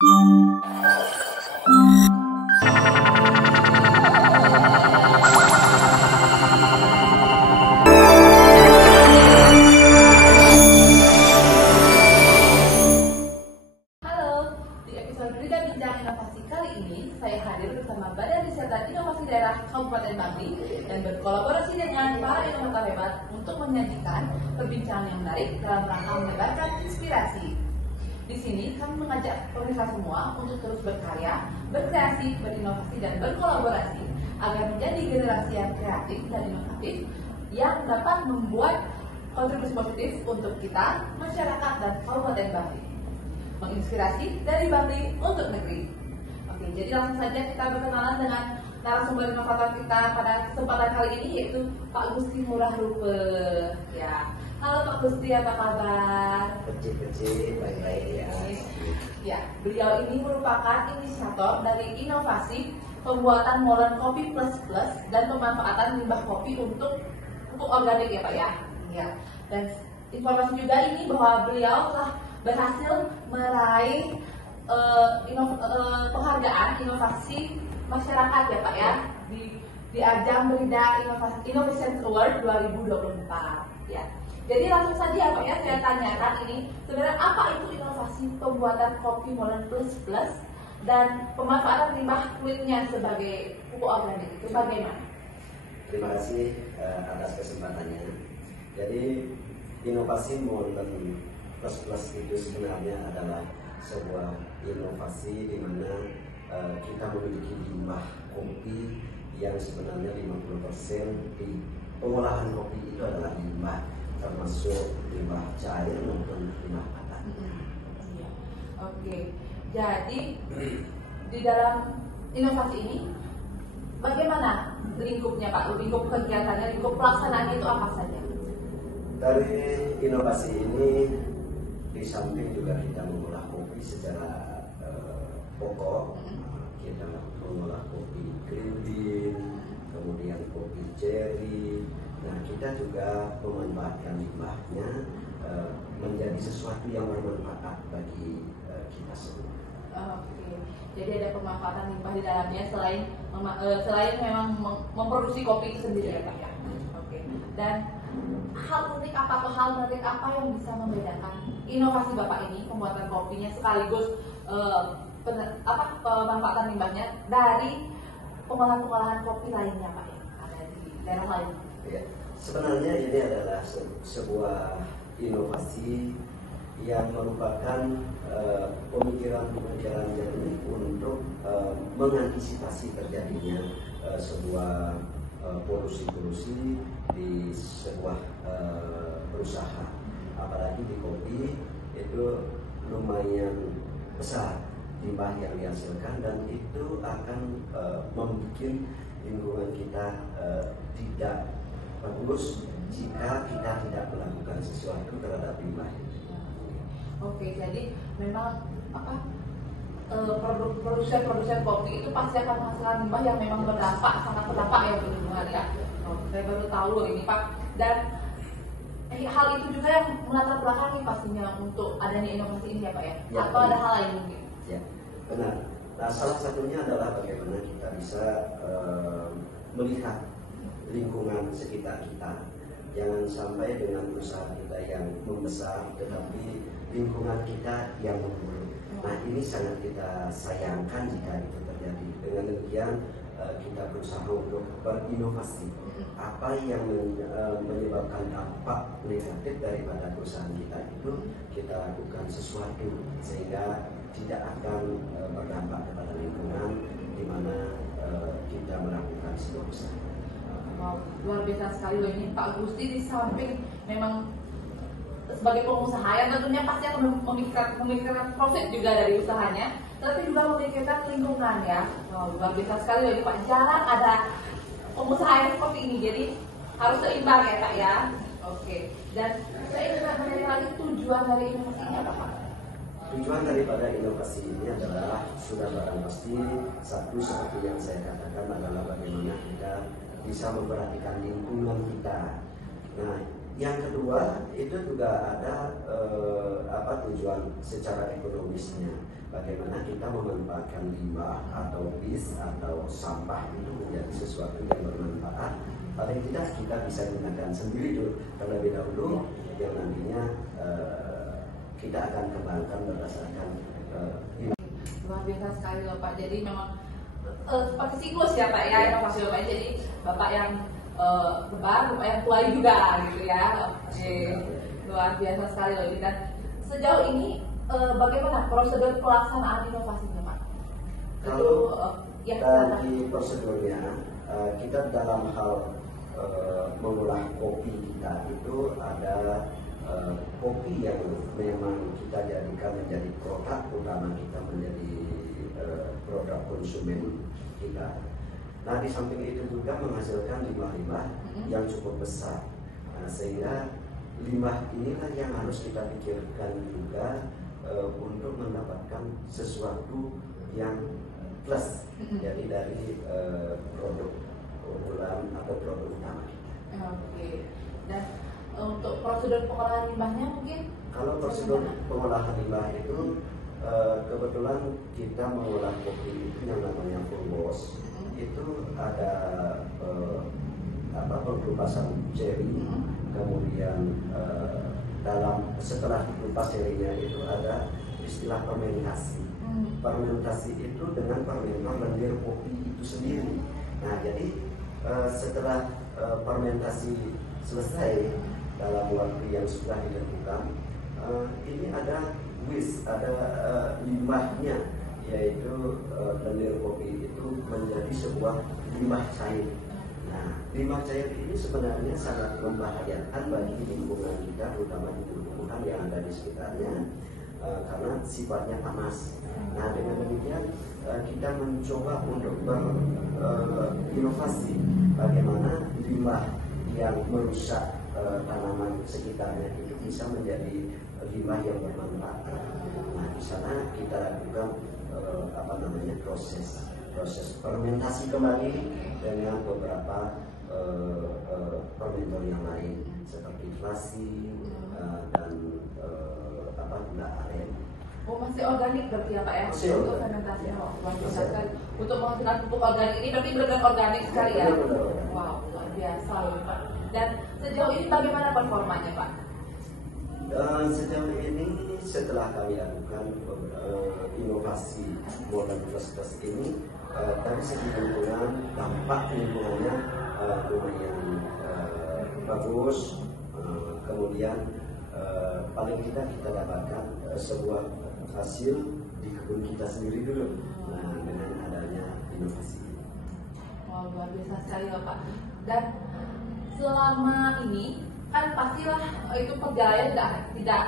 Di episode Berita Bincang Inovasi kali ini, saya hadir bersama Badan Riset dan Inovasi Daerah Kabupaten Bangli dan berkolaborasi dengan para inovator hebat untuk menyajikan perbincangan yang menarik dalam rangka menyebarkan inspirasi. Di sini kami mengajak pemirsa semua untuk terus berkarya, berkreasi, berinovasi dan berkolaborasi agar menjadi generasi yang kreatif dan inovatif yang dapat membuat kontribusi positif untuk kita, masyarakat dan Kabupaten Bangli. Menginspirasi dari Bangli untuk negeri. Oke, jadi langsung saja kita berkenalan dengan narasumber inovator kita pada kesempatan kali ini, yaitu Pak Gusti Ngurah Rupe. Ya, halo Pak Gusti, apa kabar? Kecil-kecil, baik-baik ya. Ya, beliau ini merupakan inisiator dari inovasi pembuatan molen kopi plus dan pemanfaatan limbah kopi untuk pupuk organik ya Pak ya. Ya, dan informasi juga ini bahwa beliau telah berhasil meraih penghargaan inovasi masyarakat ya Pak ya di ajang Berida Innovation Award 2024 ya. Jadi langsung saja ya Pak ya, saya tanyakan ini sebenarnya apa itu inovasi pembuatan kopi molen plus dan pemanfaatan limbah kulitnya sebagai pupuk organik itu bagaimana? Terima kasih atas kesempatannya. Jadi inovasi molen plus itu sebenarnya adalah sebuah inovasi di mana kita memiliki limbah kopi yang sebenarnya 50% di pengolahan kopi itu adalah limbah, termasuk limbah cair maupun limbah padat. Oke, jadi di dalam inovasi ini bagaimana lingkupnya Pak? Lingkup kegiatannya, lingkup pelaksanaannya itu apa saja? Dari inovasi ini, di samping juga kita mengolah kopi secara pokok, kita mengolah kopi green bean, kemudian kopi cherry. Nah, kita juga memanfaatkan limbahnya menjadi sesuatu yang bermanfaat bagi kita semua. Oke, jadi ada pemanfaatan limbah di dalamnya selain memang memproduksi kopi itu sendiri ya Pak ya. Oke, dan hal unik apa atau hal menarik apa yang bisa membedakan inovasi Bapak ini pembuatan kopinya sekaligus pemanfaatan limbahnya dari pengolahan kopi lainnya Pak yang ada di daerah lain? Ya, sebenarnya ini adalah sebuah inovasi yang merupakan pemikiran-pemikiran jernih untuk mengantisipasi terjadinya sebuah polusi-polusi di sebuah perusahaan, apalagi di kopi itu lumayan besar limbah yang dihasilkan dan itu akan membuat lingkungan kita tidak bagus jika kita tidak melakukan sesuatu terhadap limbah itu. Oke, jadi memang produsen kopi itu pasti akan menghasilkan limbah yang memang sangat berdampak ya untuk lingkungan ya. Saya baru tahu ini Pak. Dan hal itu juga yang melatar belakangi pastinya untuk adanya inovasi ini ya Pak ya. Atau ada hal lain mungkin? Ya, benar. Nah, salah satunya adalah bagaimana kita bisa melihat lingkungan sekitar kita. Jangan sampai dengan usaha kita yang membesar, tetapi lingkungan kita yang memburuk. Nah, ini sangat kita sayangkan jika itu terjadi. Dengan demikian kita berusaha untuk berinovasi. Apa yang menyebabkan dampak negatif daripada perusahaan kita itu kita lakukan sesuatu sehingga tidak akan berdampak kepada lingkungan di mana kita melakukan sebuah usaha. Wow, luar biasa sekali loh ini Pak Gusti, di samping memang sebagai pengusaha yang tentunya pasti akan memikirkan profit juga dari usahanya, tapi juga memikirkan lingkungan ya. Wow, luar biasa sekali loh ini Pak. Jarang ada pengusaha yang seperti ini, jadi harus seimbang ya Pak ya. Oke, dan saya ingin menanyakan lagi tujuan dari inovasi ini apa Pak? Tujuan daripada inovasi ini adalah sudah barang pasti satu seperti yang saya katakan adalah bagaimana kita bisa memperhatikan lingkungan kita. Nah, Yang kedua itu juga ada tujuan secara ekonomisnya. Bagaimana kita memanfaatkan limbah atau bis atau sampah itu menjadi sesuatu yang bermanfaat. Paling tidak kita bisa gunakan sendiri dulu terlebih dahulu, yang nantinya kita akan kembangkan berdasarkan luar biasa sekali loh Pak. Jadi memang seperti siklus ya Pak ya, inovasi Bapak. Jadi Bapak yang lebar, Bapak yang tua juga gitu ya. Oke, luar biasa sekali loh. Dan sejauh ini bagaimana prosedur pelaksanaan inovasinya Pak? Kalau ya, dari prosedurnya kita dalam hal mengolah kopi kita itu ada kopi yang memang kita jadikan menjadi produk utama kita, menjadi produk konsumen kita. Nah, di samping itu juga menghasilkan limbah-limbah yang cukup besar. Nah, sehingga limbah inilah yang harus kita pikirkan juga untuk mendapatkan sesuatu yang plus, jadi dari produk unggulan atau produk utama kita. Oke. Dan untuk prosedur pengolahan limbahnya mungkin? Kalau prosedur pengolahan limbah itu kebetulan kita mengolah kopi itu yang namanya full wash. Itu ada pengkupasan cherry, kemudian setelah dikupas cherry-nya itu ada istilah fermentasi. Fermentasi itu dengan fermentor lendir kopi itu sendiri. Nah, jadi setelah fermentasi selesai dalam waktu yang sudah ditentukan, ini ada limbahnya, yaitu lendir kopi itu menjadi sebuah limbah cair. Nah, limbah cair ini sebenarnya sangat membahayakan bagi lingkungan kita, terutama di tumbuhan yang ada di sekitarnya, karena sifatnya panas. Nah, dengan demikian kita mencoba untuk berinovasi bagaimana limbah yang merusak tanaman sekitarnya itu bisa menjadi limbah yang bermanfaat. Nah, di sana kita lakukan proses fermentasi kembali dengan beberapa fermentor yang lain seperti flasi dan gula aren. Oh, masih organik berarti ya Pak ya? Masih untuk fermentasi. Untuk menghasilkan pupuk organik ini berarti benar-benar organik sekali ya? Wow, luar biasa loh Pak. Dan sejauh ini bagaimana performanya Pak? Sejauh ini setelah kami lakukan inovasi Modern Plus Plus ini, dari segi lingkungan, dampak lingkungannya lumayan bagus. Kemudian paling kita dapatkan sebuah hasil di kebun kita sendiri dulu. Nah, dengan adanya inovasi ini. Wow, luar biasa sekali Bapak. Dan selama ini kan pastilah itu perjalanan tidak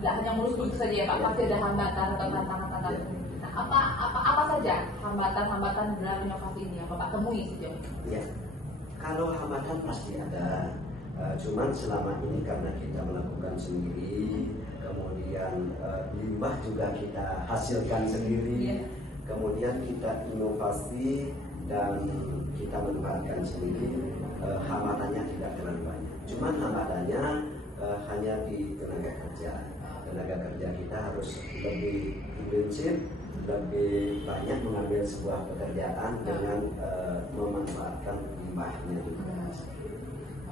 hanya mulus-mulus saja ya Pak, pasti ada hambatan atau tantangan-tantangan. Nah, apa saja hambatan-hambatan dalam inovasi ini yang Bapak temui sejauh ini? Ya, kalau hambatan pasti ada. Cuman selama ini karena kita melakukan sendiri, kemudian limbah juga kita hasilkan sendiri, kemudian kita inovasi dan kita manfaatkan sendiri, hambatannya tidak terlalu banyak. Cuman hambatannya hanya di tenaga kerja. Tenaga kerja kita harus lebih intensif, lebih banyak mengambil sebuah pekerjaan dengan memanfaatkan limbahnya juga.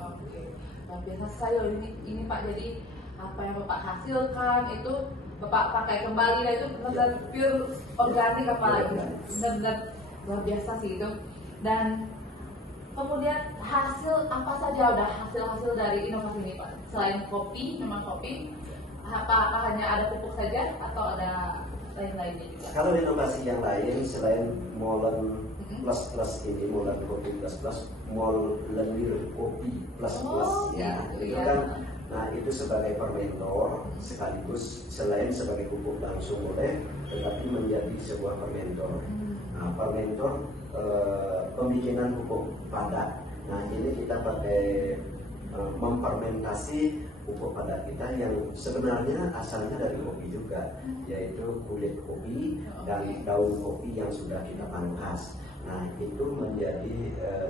Oke, luar biasa sekali loh ini Pak. Jadi apa yang Bapak hasilkan itu Bapak pakai kembali, lah itu benar pure organik apalagi, benar luar biasa sih itu. Dan kemudian hasil apa saja udah hasil dari inovasi ini Pak? Selain kopi, memang kopi, apa hanya ada pupuk saja atau ada lain-lainnya juga? Kalau inovasi yang lain selain Molen Plus Plus ini, Molen Kopi Plus Plus, Molen Lendir Kopi Plus Plus, itu kan. Nah, itu sebagai fermentor sekaligus selain sebagai pupuk langsung boleh, tetapi menjadi sebuah fermentor. Nah, fermentor pembikinan pupuk padat. Nah, ini kita pakai memfermentasi pupuk padat kita yang sebenarnya asalnya dari kopi juga, yaitu kulit kopi dan daun kopi yang sudah kita pangkas. Nah, itu menjadi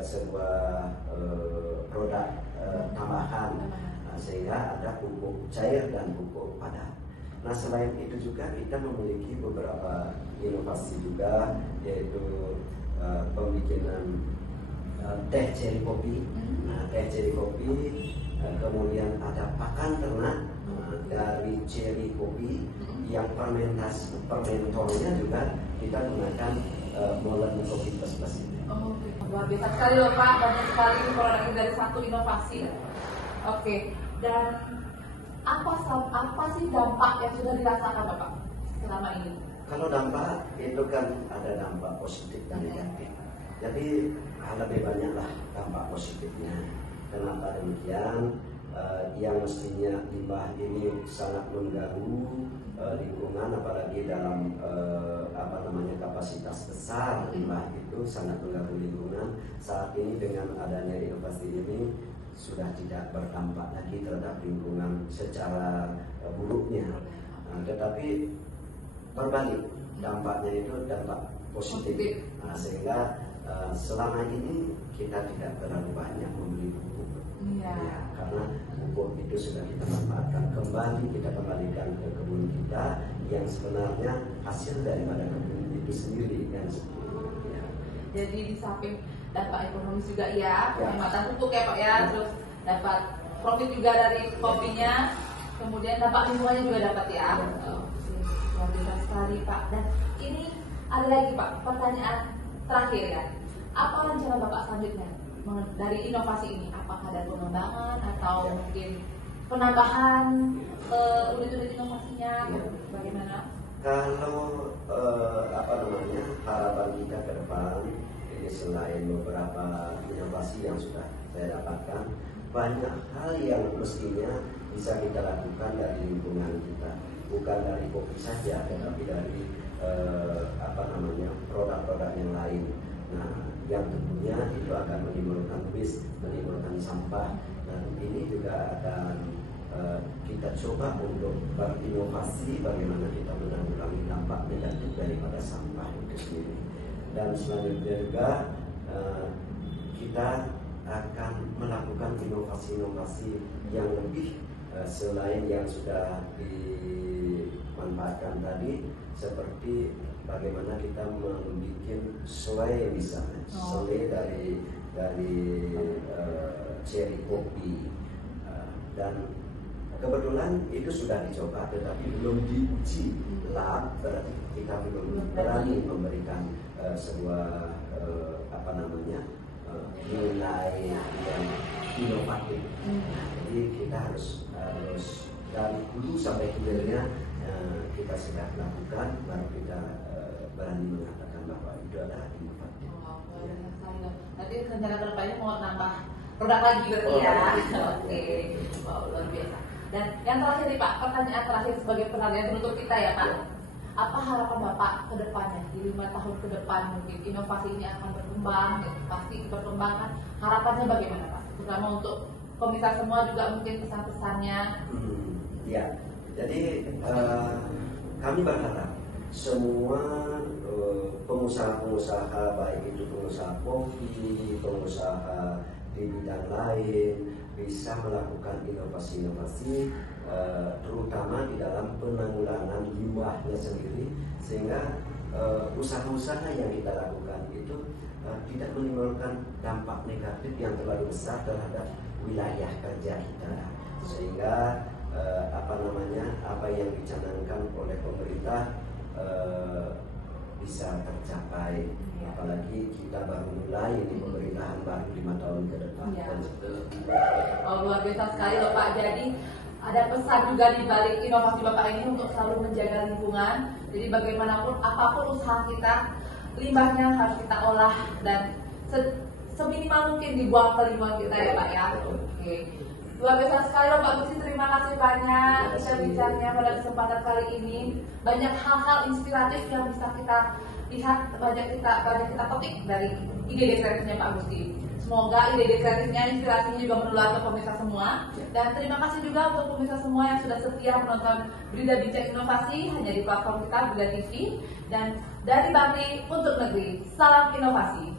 sebuah produk tambahan Nah, sehingga ada pupuk cair dan pupuk padat. Nah, selain itu juga kita memiliki beberapa inovasi juga, yaitu pembikinan teh ceri kopi. Nah, teh ceri kopi, kemudian ada pakan ternak dari ceri kopi yang fermentornya juga kita gunakan molen kopi plus ini. Oh, luar biasa sekali loh Pak, banyak sekali produk dari satu inovasi. Oke, dan apa sih dampak yang sudah dirasakan Bapak selama ini? Kalau dampak itu kan ada dampak positif dan negatif. Jadi lebih banyaklah dampak positifnya. Kenapa demikian? Yang mestinya limbah ini sangat mengganggu lingkungan, apalagi dalam kapasitas besar limbah itu sangat mengganggu lingkungan. Saat ini dengan adanya inovasi ini sudah tidak berdampak lagi terhadap lingkungan secara buruknya. Tetapi berbalik, dampaknya itu dampak positif. Sehingga selama ini kita tidak terlalu banyak membeli pupuk. Ya, karena pupuk itu sudah kita manfaatkan kembali, kita kembalikan ke kebun kita yang sebenarnya hasil daripada kebun itu sendiri kan. Ya. Jadi di samping dampak ekonomis juga ya, penghematan pupuk ya Pak ya, terus dapat profit juga dari kopinya, kemudian dampak lingkungannya juga dapat ya. Luar biasa sekali Pak. Dan ini ada lagi Pak, pertanyaan terakhir ya. Apa rencana Bapak selanjutnya dari inovasi ini? Apakah ada pengembangan atau mungkin penambahan unit-unit inovasinya? Bagaimana? Kalau harapan kita ke depan ini selain beberapa inovasi yang sudah saya dapatkan, banyak hal yang mestinya bisa kita lakukan dari lingkungan kita, bukan dari kopi saja, tetapi dari produk-produk yang lain. Nah, yang tentunya itu akan menimbulkan waste, menimbulkan sampah, dan ini juga akan kita coba untuk berinovasi bagaimana kita menanggulangi dampak negatif daripada sampah itu sendiri. Dan selanjutnya juga kita akan melakukan inovasi-inovasi yang lebih selain yang sudah dimanfaatkan tadi, seperti bagaimana kita membuat selai misalnya, selai dari ceri kopi, dan kebetulan itu sudah dicoba tetapi belum diuji lab, berarti kita belum berani memberikan sebuah nilai yang inovatif. Jadi kita harus dari hulu sampai hilirnya kita sudah lakukan, baru kita berani mengatakan bahwa itu adalah inovatif. Nanti rencana kedepannya mau nambah produk lagi berarti ya. Oke, luar biasa. Dan yang terakhir nih Pak, pertanyaan terakhir sebagai penanya penutup kita ya Pak. Apa harapan Bapak ke depannya di 5 tahun ke depan? Mungkin inovasi ini akan berkembang, pasti berkembang kan? Harapannya bagaimana Pak? Terutama untuk pemirsa semua juga mungkin pesan-pesannya. Ya, jadi kami berharap semua pengusaha-pengusaha, baik itu pengusaha kopi, pengusaha di bidang lain, bisa melakukan inovasi-inovasi terutama di dalam penanggulangan limbahnya sendiri, sehingga usaha-usaha yang kita lakukan itu tidak menimbulkan dampak negatif yang terlalu besar terhadap wilayah kerja kita, sehingga apa yang dicanangkan oleh pemerintah bisa tercapai. Apalagi kita baru mulai ini pemerintahan baru 5 tahun ke depan. Luar biasa sekali loh Pak. Jadi ada pesan juga di balik inovasi Bapak ini untuk selalu menjaga lingkungan. Jadi bagaimanapun apapun usaha kita, limbahnya harus kita olah dan seminimal mungkin dibuang ke lingkungan kita ya Pak ya. Oke. Luar biasa sekali loh Pak Gusti, terima kasih banyak bincang-bincangnya pada kesempatan kali ini. Banyak hal-hal inspiratif yang bisa kita lihat, banyak kita petik dari ide kreatifnya Pak Gusti. Semoga ide kreatifnya, inspirasinya juga menular ke pemirsa semua. Dan terima kasih juga untuk pemirsa semua yang sudah setia menonton Berita Bincang Inovasi hanya di platform kita Berita TV. Dan dari Bakti untuk Negeri, salam inovasi.